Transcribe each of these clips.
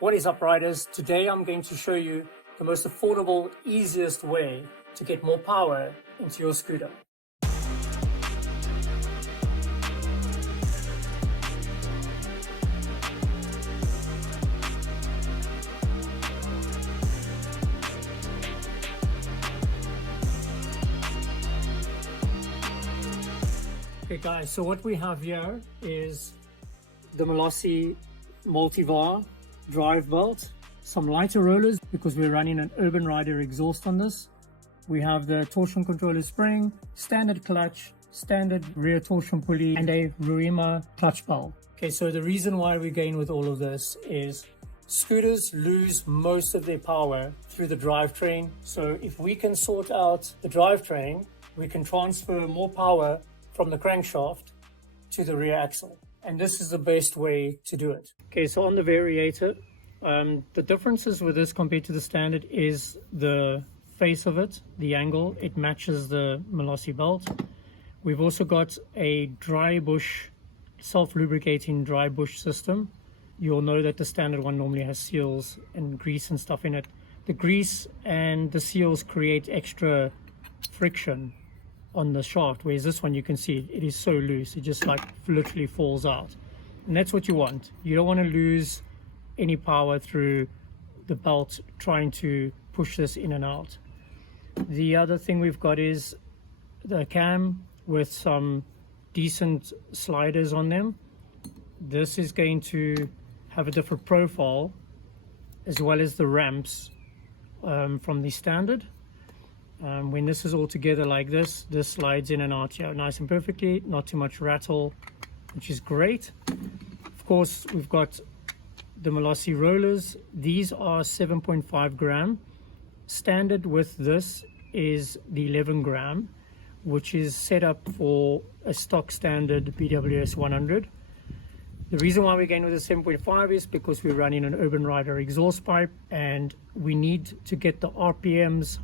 What is up, riders? Today I'm going to show you the most affordable, easiest way to get more power into your scooter. Okay guys, so what we have here is the Malossi multivar drive belt, some lighter rollers because we're running an Urban Rider exhaust on this. We have the torsion controller spring, standard clutch, standard rear torsion pulley, and a Ruima clutch bell. Okay, so the reason why we're going with all of this is scooters lose most of their power through the drivetrain. So if we can sort out the drivetrain, we can transfer more power from the crankshaft to the rear axle. And this is the best way to do it. Okay, so on the Variator, the differences with this compared to the standard is the face of it, the angle. It matches the Malossi belt. We've also got a dry bush, self-lubricating dry bush system. You'll know that the standard one normally has seals and grease and stuff in it. The grease and the seals create extra friction on the shaft, whereas this one, you can see it is so loose, it just like literally falls out. And that's what you want. You don't want to lose any power through the belt trying to push this in and out. The other thing we've got is the cam with some decent sliders on them. This is going to have a different profile, as well as the ramps from the standard. When this is all together like this slides in and out here nice and perfectly, not too much rattle, which is great. Of course, we've got the Malossi rollers. These are 7.5 gram. Standard with this is the 11 gram, which is set up for a stock standard BWS 100. The reason why we're going with the 7.5 is because we're running an Urban Rider exhaust pipe, and we need to get the RPMs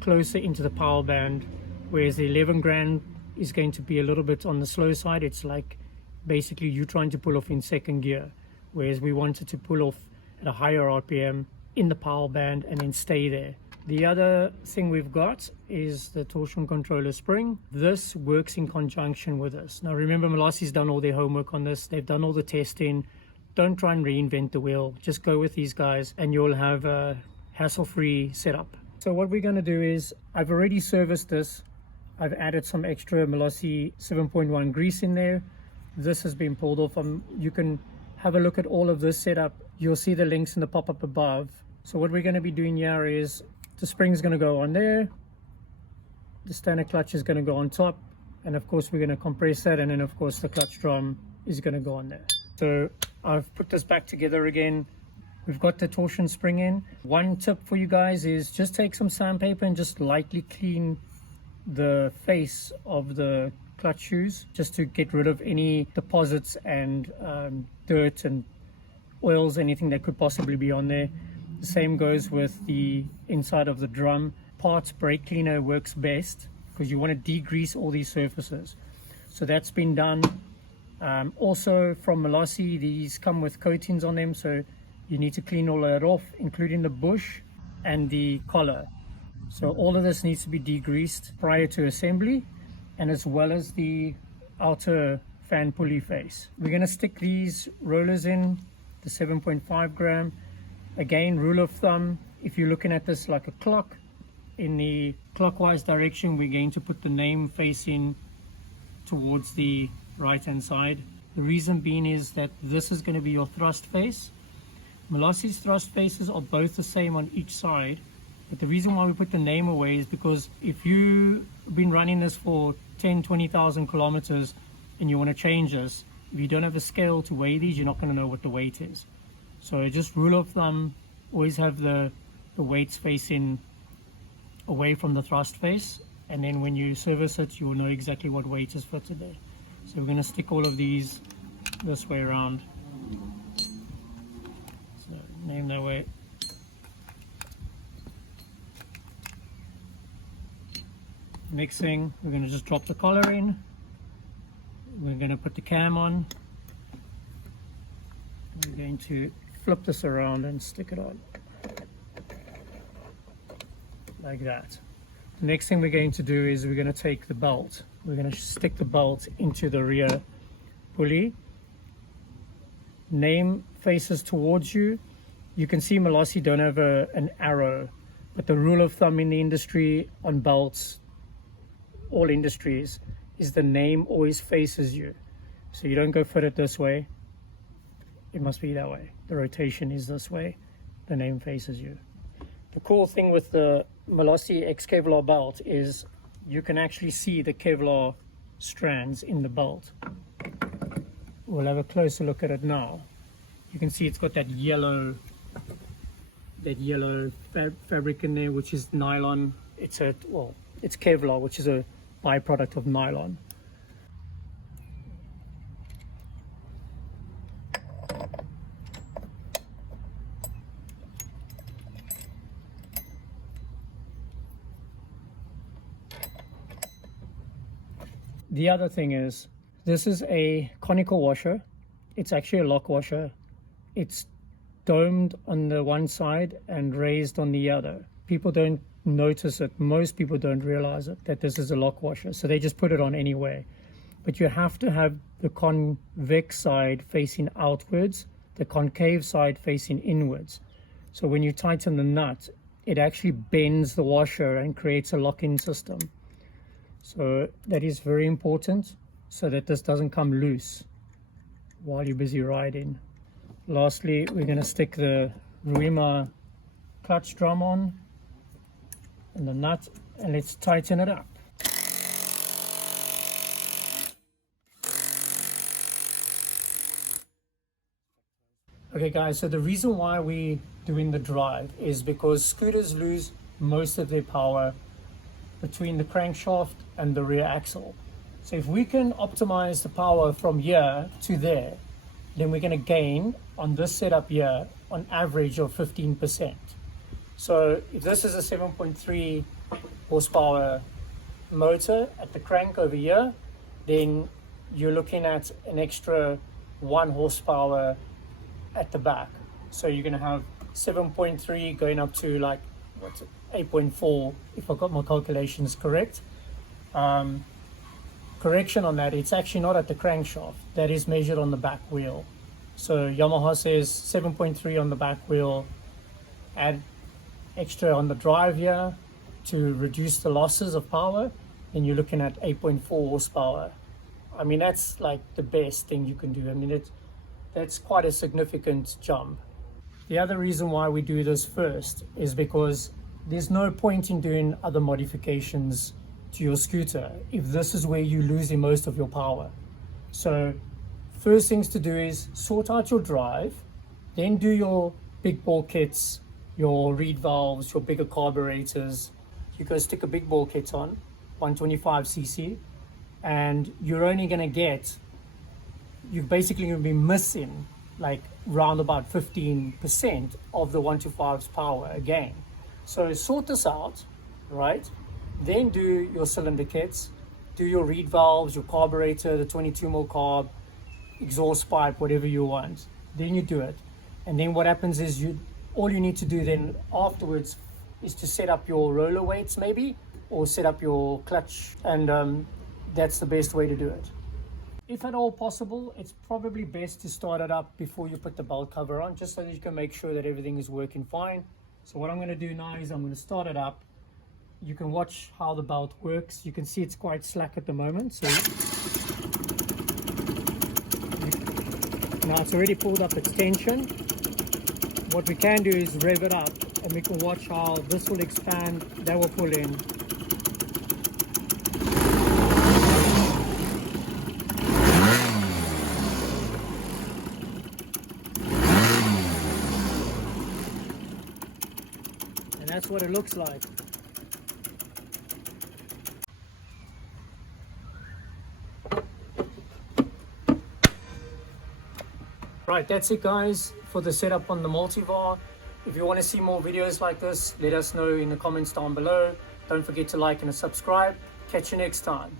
closer into the power band, whereas the 11 gram is going to be a little bit on the slow side. It's like basically you trying to pull off in second gear, whereas we wanted to pull off at a higher RPM in the power band and then stay there. The other thing we've got is the torsion controller spring. This works in conjunction with this. Now remember, Malossi's done all their homework on this. They've done all the testing. Don't try and reinvent the wheel. Just go with these guys and you'll have a hassle-free setup. So what we're going to do is, I've already serviced this. I've added some extra Malossi 7.1 grease in there. This has been pulled off. You can have a look at all of this setup. You'll see the links in the pop-up above. So what we're going to be doing here is the spring is going to go on there. The standard clutch is going to go on top. And of course, we're going to compress that. And then of course, the clutch drum is going to go on there. So I've put this back together again. We've got the torsion spring in. One tip for you guys is just take some sandpaper and just lightly clean the face of the clutch shoes, just to get rid of any deposits and dirt and oils, anything that could possibly be on there. The same goes with the inside of the drum. Parts brake cleaner works best because you want to degrease all these surfaces. So that's been done. Also from Malossi, these come with coatings on them, so you need to clean all that off, including the bush and the collar. So all of this needs to be degreased prior to assembly, and as well as the outer fan pulley face. We're going to stick these rollers in, the 7.5 gram. Again, rule of thumb, if you're looking at this like a clock, in the clockwise direction, we're going to put the name facing towards the right hand side. The reason being is that this is going to be your thrust face. Malossi's thrust faces are both the same on each side, but the reason why we put the name away is because if you've been running this for 10-20,000 kilometers and you want to change this, if you don't have a scale to weigh these, you're not going to know what the weight is. So just rule of thumb, always have the weights facing away from the thrust face, and then when you service it, you will know exactly what weight is fitted there. So we're going to stick all of these this way around. Name that way. Mixing, we're going to just drop the collar in. We're going to put the cam on. We're going to flip this around and stick it on like that. The next thing we're going to do is we're going to take the belt. We're going to stick the belt into the rear pulley. Name faces towards you. You can see Malossi don't have an arrow, but the rule of thumb in the industry on belts, all industries, is the name always faces you. So you don't go fit it this way. It must be that way. The rotation is this way. The name faces you. The cool thing with the Malossi X Kevlar belt is you can actually see the Kevlar strands in the belt. We'll have a closer look at it now. You can see it's got that yellow fabric in there, which is nylon. It's Kevlar, which is a byproduct of nylon. The other thing is, this is a conical washer. It's actually a lock washer. It's domed on the one side and raised on the other. People don't notice it. Most people don't realize it, that this is a lock washer. So they just put it on anyway. But you have to have the convex side facing outwards, the concave side facing inwards. So when you tighten the nut, it actually bends the washer and creates a lock-in system. So that is very important, so that this doesn't come loose while you're busy riding. Lastly, we're going to stick the Ruima clutch drum on and the nut, and let's tighten it up. Okay guys, so the reason why we're doing the drive is because scooters lose most of their power between the crankshaft and the rear axle. So if we can optimize the power from here to there, then we're going to gain on this setup here on average of 15%. So if this is a 7.3 horsepower motor at the crank over here, then you're looking at an extra 1 horsepower at the back. So you're going to have 7.3 going up to like, what's it, 8.4, if I got my calculations correct. Correction on that, it's actually not at the crankshaft. That is measured on the back wheel. So Yamaha says 7.3 on the back wheel, add extra on the drive here to reduce the losses of power, and you're looking at 8.4 horsepower. I mean, that's like the best thing you can do. I mean, that's quite a significant jump. The other reason why we do this first is because there's no point in doing other modifications to your scooter if this is where you're losing most of your power. So first things to do is sort out your drive, then do your big bore kits, your reed valves, your bigger carburetors. You go stick a big bore kit on, 125cc, and you're only going to get, you're basically going to be missing like round about 15% of the 125's power again. So sort this out, right? Then do your cylinder kits, do your reed valves, your carburetor, the 22mm carb, exhaust pipe, whatever you want. Then you do it. And then what happens is all you need to do then afterwards is to set up your roller weights maybe, or set up your clutch, and that's the best way to do it. If at all possible, it's probably best to start it up before you put the belt cover on, just so that you can make sure that everything is working fine. So what I'm going to do now is I'm going to start it up. You can watch how the belt works. You can see it's quite slack at the moment. So now it's already pulled up its tension. What we can do is rev it up, and we can watch how this will expand, that will pull in. And that's what it looks like. Right, that's it guys for the setup on the multivar. If you want to see more videos like this, let us know in the comments down below. Don't forget to like and subscribe. Catch you next time.